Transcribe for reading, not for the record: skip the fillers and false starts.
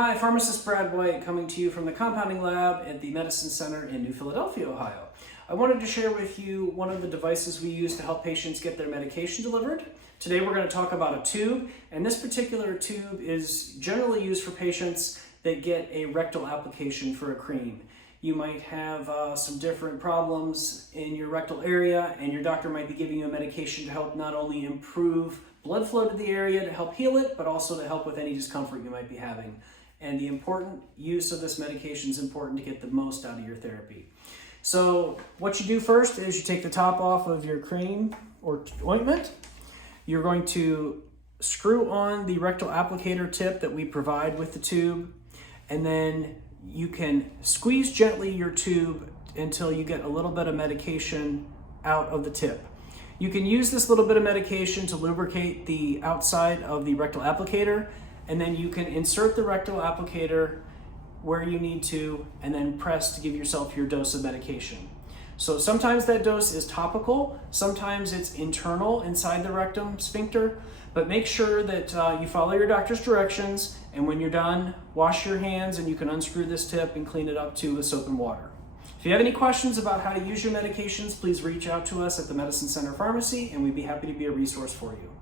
Hi, Pharmacist Brad White coming to you from the compounding lab at the Medicine Center in New Philadelphia, Ohio. I wanted to share with you one of the devices we use to help patients get their medication delivered. Today we're going to talk about a tube, and this particular tube is generally used for patients that get a rectal application for a cream. You might have some different problems in your rectal area, and your doctor might be giving you a medication to help not only improve blood flow to the area to help heal it, but also to help with any discomfort you might be having. And the important use of this medication is important to get the most out of your therapy. So what you do first is you take the top off of your cream or ointment. You're going to screw on the rectal applicator tip that we provide with the tube, and then you can squeeze gently your tube until you get a little bit of medication out of the tip. You can use this little bit of medication to lubricate the outside of the rectal applicator, and then you can insert the rectal applicator where you need to and then press to give yourself your dose of medication. So sometimes that dose is topical, sometimes it's internal inside the rectum sphincter, but make sure that you follow your doctor's directions, and when you're done, wash your hands and you can unscrew this tip and clean it up too with soap and water. If you have any questions about how to use your medications, please reach out to us at the Medicine Center Pharmacy, and we'd be happy to be a resource for you.